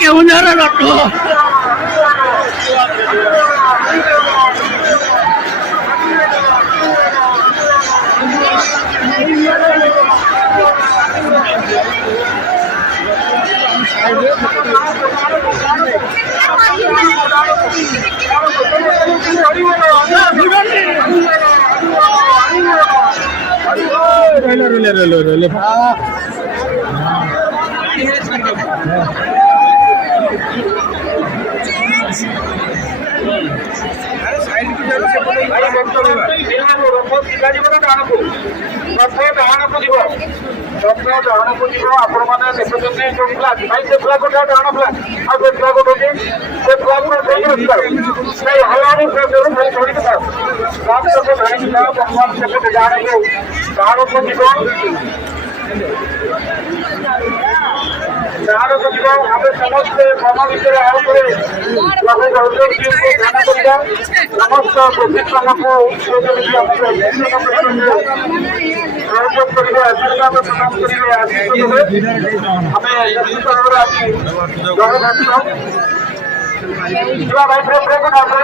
কেউঝার লট্টু রইলে ଆପଣମାନେ ଦେଖୁଛନ୍ତି ଯୋଉ ଫ୍ଲାଗ ଭାଇ ସେ ଫ୍ଲାଗ ଗୋଟେ ଡାହାଣ ଫ୍ଲାଗ ଆଉ ସେ ଫ୍ଲାଗ ଗୋଟେ ସେ ଫ୍ଲାଗ ଧରିକି ରଖିଥାଉ ନାଇଁ ହଲାଣି ଫ୍ଲାଗରୁ ଭାଇ ଧରିକି ଥାଉ ଫ୍ଲାଗ ସବୁ ଧରିକି ଥାଉ ବର୍ତ୍ତମାନ ସେପଟେ ଡାହାଣକୁ ଡାହାଣକୁ ଯିବ ଡାହାଣକୁ ଯିବ ଆମେ ସମସ୍ତେ ମନ ଭିତରେ ଆଉଥରେ ଧ୍ୟାନ କରିବା ସମସ୍ତ ପ୍ରଶିକ୍ଷଣକୁ ସେ ଯେମିତି ଆମକୁ ସହଯୋଗ କରିବେ ଆଶୀର୍ବାଦ ପ୍ରଦାନ କରିବେ ଆମେ ନିଶ୍ଚିତ ଭାବରେ ଆଜି ଜଣଭାଷଣ ଯିବା ଭାଇ ବ୍ରେକ୍ ନା आप